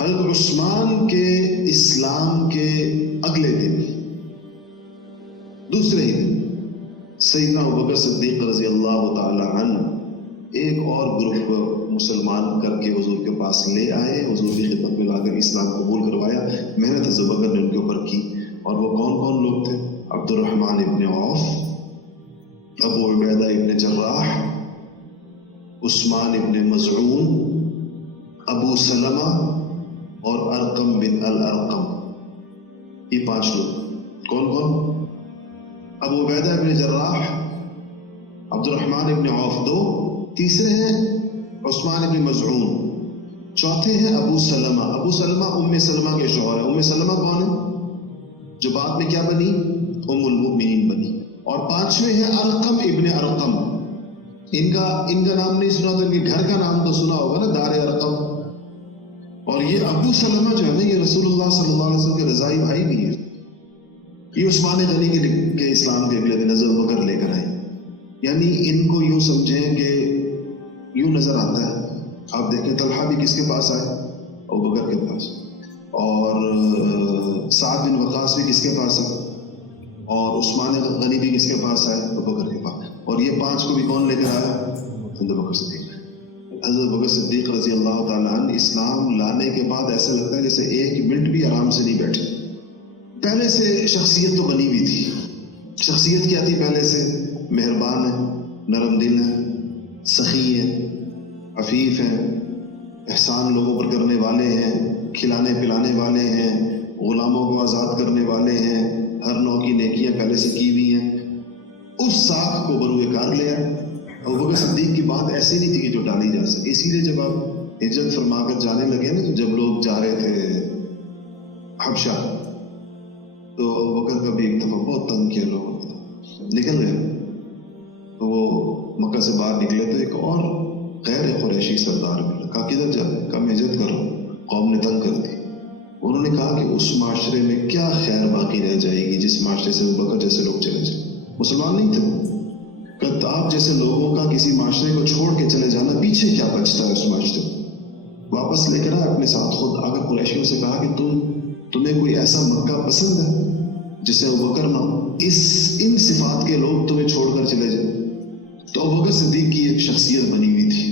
حضرت عثمان کے اسلام کے اگلے دن دوسرے ہی دن سیدنا ابوبکر صدیق رضی اللہ تعالی عنہ ایک اور گروپ مسلمان کر کے حضور کے پاس لے آئے، حضور کی خدمت میں لا کر اسلام قبول کروایا۔ محنت ابوبکر نے ان کے اوپر کی، اور وہ کون کون لوگ تھے؟ عبد الرحمن ابن عوف، ابو عبیدہ ابن جراح، عثمان ابن مظعون، ابو سلمہ اور ارقم بن الارقم۔ یہ 5 لوگ کون کون؟ ابو عبیدہ ابن جراح، عبد الرحمن ابن عوف 2، تیسرے ہیں عثمان ابن مظعون، چوتھے ہیں ابو سلمہ۔ ابو سلمہ ام سلمہ کے شوہر ہیں۔ ام سلمہ کون ہے؟ جو بعد میں کیا بنی؟ ام المؤمنین بنی۔ اور 5ویں ہیں ارقم ابن ارقم۔ ان کا نام نہیں سنا تو ان کے گھر کا نام تو سنا ہوگا نا، دار ارقم۔ اور یہ ابو سلمہ جو ہے نا، یہ رسول اللہ صلی اللہ علیہ وسلم کے رضائی بھائی بھی ہے۔ یہ عثمان غنی کے اسلام کے اگلے دن حضرت ابوبکر لے کر آئے۔ یعنی ان کو یوں سمجھیں کہ یوں نظر آتا ہے، آپ دیکھیں طلحہ بھی کس کے پاس آئے؟ ابوبکر کے پاس، اور سعد بن وقاص بھی کس کے پاس آئے، اور عثمان غنی بھی کس کے پاس آئے؟ ابوبکر کے پاس۔ اور یہ 5 کو بھی کون لے کر آیا؟ حضرت ابوبکر صدیق۔ حضرت ابوبکر صدیق رضی اللہ تعالیٰ عنہ اسلام لانے کے بعد ایسا لگتا ہے جیسے 1 منٹ بھی آرام سے نہیں بیٹھے۔ پہلے سے شخصیت تو بنی ہوئی تھی۔ شخصیت کیا تھی پہلے سے؟ مہربان ہے، نرم دل ہے، سخی ہے، عفیف ہے، احسان لوگوں پر کرنے والے ہیں، کھلانے پلانے والے ہیں، غلاموں کو آزاد کرنے والے ہیں، ہر نوع کی نیکیاں پہلے سے کی ہوئی ہیں۔ اس ساکھ کو بروئے کار لے آئے۔ ابوبکر صدیق کی بات ایسی نہیں تھی کہ جو ڈالی جا سکے۔ اسی لیے جب آپ ہجرت فرما کر جانے لگے نا، تو جب لوگ جا رہے تھے حبشہ، تو ابوبکر کا بھی ایک دفعہ بہت تنگ کیا لوگوں نے، نکل گئے۔ تو وہ مکہ سے باہر نکلے تو ایک اور غیر قریشی سردار ملا، کہا کدھر جا رہے؟ کہا میں ہجرت کر رہا ہوں، قوم نے تنگ کر دی۔ انہوں نے کہا کہ اس معاشرے میں کیا خیر باقی رہ جائے گی جس معاشرے سے ابوبکر جیسے لوگ چلے جائیں؟ مسلمان نہیں تھے۔ کہ آپ جیسے لوگوں کا کسی معاشرے کو چھوڑ کے چلے جانا، پیچھے کیا بچتا ہے اس معاشرے کو؟ واپس لے کر آئے اپنے ساتھ خود آ کر قریشیوں سے کہا کہ تمہیں کوئی ایسا مکہ پسند ہے جسے ابوبکر نہ ہو، ان صفات کے لوگ تمہیں چھوڑ کر چلے جائیں۔ تو ابوبکر صدیق کی ایک شخصیت بنی ہوئی تھی،